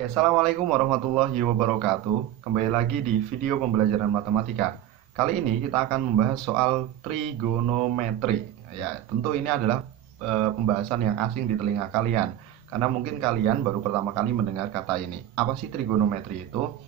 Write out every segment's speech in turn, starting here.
Assalamualaikum warahmatullahi wabarakatuh. Kembali lagi di video pembelajaran matematika. Kali ini kita akan membahas soal trigonometri. Ya, tentu ini adalah pembahasan yang asing di telinga kalian, karena mungkin kalian baru pertama kali mendengar kata ini. Apa sih trigonometri itu?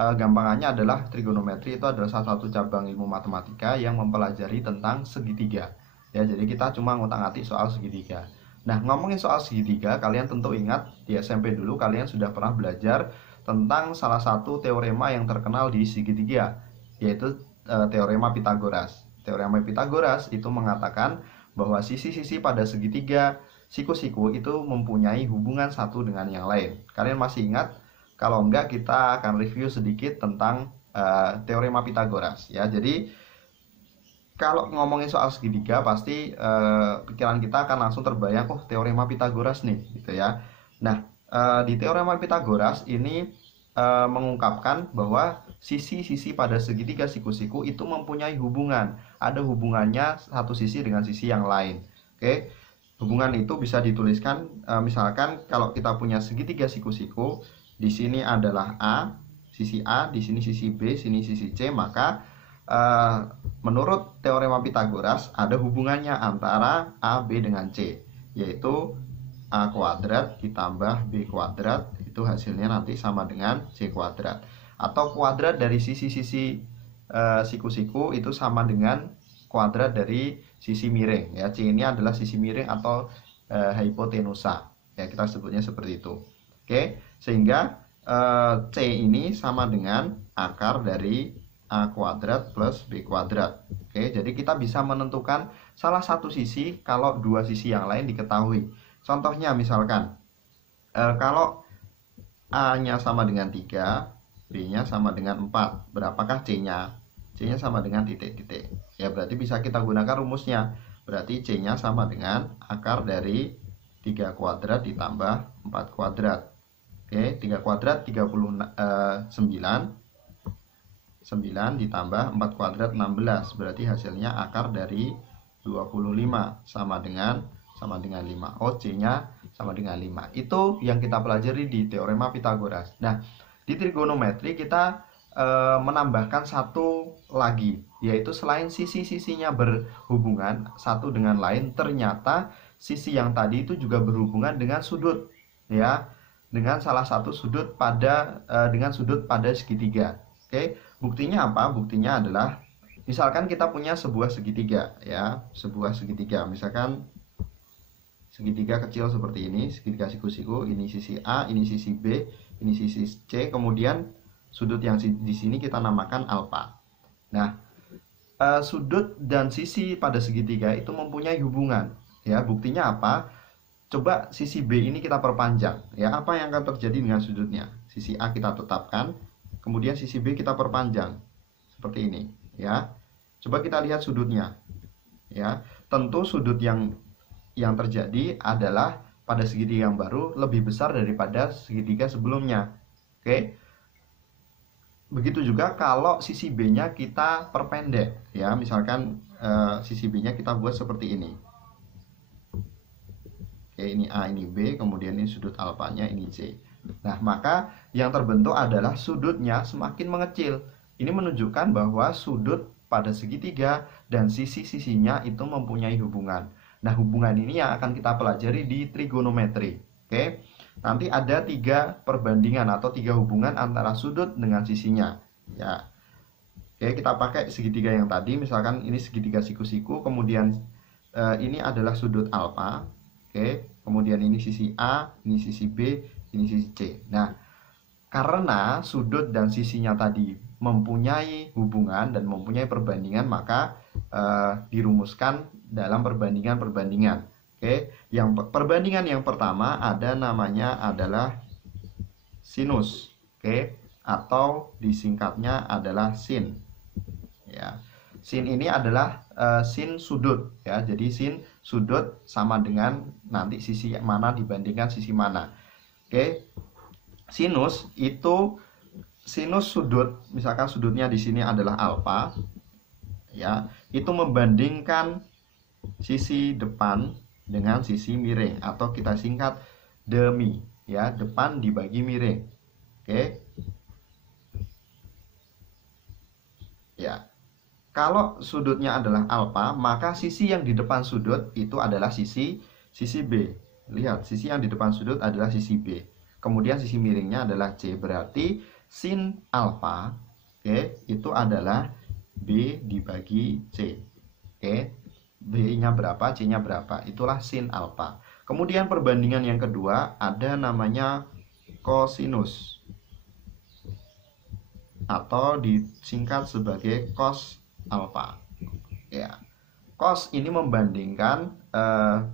Gampangannya adalah trigonometri itu adalah salah satu cabang ilmu matematika yang mempelajari tentang segitiga. Ya, jadi kita cuma ngutak-ngatik soal segitiga. Nah, ngomongin soal segitiga, kalian tentu ingat di SMP dulu kalian sudah pernah belajar tentang salah satu teorema yang terkenal di segitiga, yaitu teorema Pythagoras. Teorema Pythagoras itu mengatakan bahwa sisi-sisi pada segitiga siku-siku itu mempunyai hubungan satu dengan yang lain. Kalian masih ingat? Kalau enggak, kita akan review sedikit tentang teorema Pythagoras ya. Jadi kalau ngomongin soal segitiga pasti pikiran kita akan langsung terbayang, oh teorema Pythagoras nih gitu ya. Nah, di teorema Pythagoras ini mengungkapkan bahwa sisi-sisi pada segitiga siku-siku itu mempunyai hubungan. Ada hubungannya satu sisi dengan sisi yang lain. Oke. Hubungan itu bisa dituliskan misalkan kalau kita punya segitiga siku-siku, di sini adalah A, sisi A, di sini sisi B, sini sisi C, maka menurut teorema Pythagoras ada hubungannya antara A, B dengan C, yaitu A kuadrat ditambah B kuadrat itu hasilnya nanti sama dengan C kuadrat, atau kuadrat dari sisi-sisi siku-siku itu sama dengan kuadrat dari sisi miring ya. C ini adalah sisi miring atau hipotenusa ya, kita sebutnya seperti itu. Oke, sehingga C ini sama dengan akar dari A kuadrat plus B kuadrat. Oke, jadi kita bisa menentukan salah satu sisi kalau dua sisi yang lain diketahui. Contohnya misalkan kalau A-nya sama dengan 3, B-nya sama dengan 4, berapakah C-nya? C-nya sama dengan titik-titik. Ya, berarti bisa kita gunakan rumusnya. Berarti C-nya sama dengan akar dari 3 kuadrat ditambah 4 kuadrat. Oke, 3 kuadrat 39 ditambah 4 kuadrat 16, berarti hasilnya akar dari 25 sama dengan 5. Oh, C-nya sama dengan 5. Itu yang kita pelajari di teorema Pythagoras. Nah, di trigonometri kita menambahkan satu lagi, yaitu selain sisi-sisinya berhubungan satu dengan lain, ternyata sisi yang tadi itu juga berhubungan dengan sudut ya, dengan salah satu sudut pada segitiga. Oke, buktinya apa? Buktinya adalah misalkan kita punya sebuah segitiga ya, sebuah segitiga. Misalkan segitiga kecil seperti ini, segitiga siku-siku, ini sisi A, ini sisi B, ini sisi C, kemudian sudut yang di sini kita namakan alfa. Nah, sudut dan sisi pada segitiga itu mempunyai hubungan ya. Buktinya apa? Coba sisi B ini kita perpanjang ya, apa yang akan terjadi dengan sudutnya? Sisi A kita tetapkan, kemudian sisi B kita perpanjang seperti ini ya. Coba kita lihat sudutnya ya. Tentu sudut yang terjadi adalah pada segitiga yang baru lebih besar daripada segitiga sebelumnya. Oke. Begitu juga kalau sisi B-nya kita perpendek ya. Misalkan sisi B-nya kita buat seperti ini. Oke, ini A, ini B, kemudian ini sudut alfanya, ini C. Nah, maka yang terbentuk adalah sudutnya semakin mengecil. Ini menunjukkan bahwa sudut pada segitiga dan sisi-sisinya itu mempunyai hubungan. Nah, hubungan ini yang akan kita pelajari di trigonometri. Oke, nanti ada 3 perbandingan atau 3 hubungan antara sudut dengan sisinya. Ya, oke, kita pakai segitiga yang tadi. Misalkan ini segitiga siku-siku, kemudian ini adalah sudut alfa. Oke, kemudian ini sisi A, ini sisi B, ini sisi C. Nah, karena sudut dan sisinya tadi mempunyai hubungan dan mempunyai perbandingan, maka dirumuskan dalam perbandingan-perbandingan. Oke, yang perbandingan yang pertama ada namanya adalah sinus. Oke, atau disingkatnya adalah sin. Ya. Sin ini adalah sin sudut ya. Jadi sin sudut sama dengan nanti sisi mana dibandingkan sisi mana. Oke. Sinus itu sinus sudut, misalkan sudutnya di sini adalah alfa ya, itu membandingkan sisi depan dengan sisi miring atau kita singkat demi. ya, depan dibagi miring. Oke. Ya. Kalau sudutnya adalah alfa, maka sisi yang di depan sudut itu adalah sisi B. Lihat, sisi yang di depan sudut adalah sisi B. Kemudian sisi miringnya adalah C. Berarti sin alfa, oke, itu adalah B dibagi C. Oke. B-nya berapa, C-nya berapa? Itulah sin alfa. Kemudian perbandingan yang kedua ada namanya kosinus atau disingkat sebagai cos alfa. Ya. Cos ini membandingkan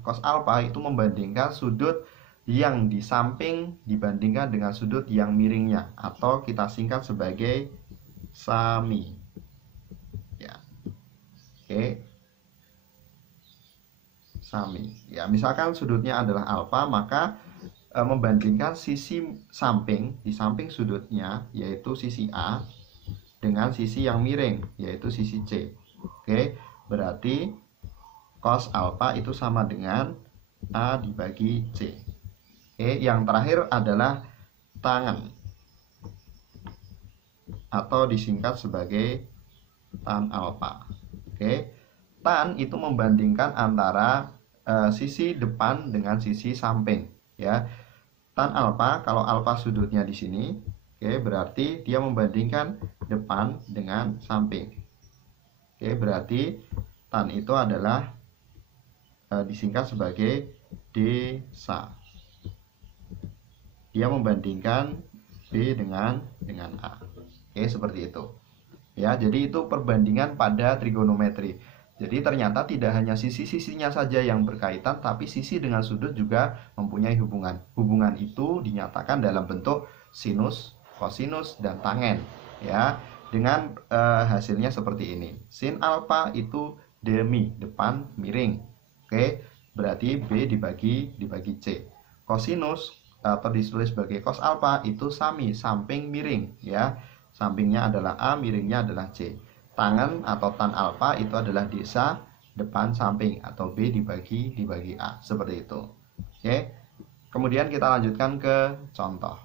cos alfa itu membandingkan sudut yang di samping dibandingkan dengan sudut yang miringnya, atau kita singkat sebagai sami. Ya. Oke. Sami. Ya, misalkan sudutnya adalah alfa, maka membandingkan sisi samping di samping sudutnya, yaitu sisi A, dengan sisi yang miring, yaitu sisi C. Oke, berarti cos alfa itu sama dengan A dibagi C. Oke, yang terakhir adalah tangen atau disingkat sebagai tan alfa. Oke, tan itu membandingkan antara sisi depan dengan sisi samping, ya. Tan alfa, kalau alfa sudutnya di sini, oke, berarti dia membandingkan depan dengan samping. Oke, berarti tan itu adalah disingkat sebagai D-sa. Dia membandingkan B dengan A. Oke, seperti itu. Ya, jadi itu perbandingan pada trigonometri. Jadi ternyata tidak hanya sisi-sisinya saja yang berkaitan, tapi sisi dengan sudut juga mempunyai hubungan. Hubungan itu dinyatakan dalam bentuk sinus, kosinus, dan tangen. Ya, dengan hasilnya seperti ini. Sin alfa itu demi, depan miring. Oke, berarti B dibagi C. Kosinus atau ditulis sebagai cos alfa itu sami, samping miring, ya. Sampingnya adalah A, miringnya adalah C. Tangen atau tan alfa itu adalah D-sa, depan samping, atau B dibagi A, seperti itu. Oke. Kemudian kita lanjutkan ke contoh.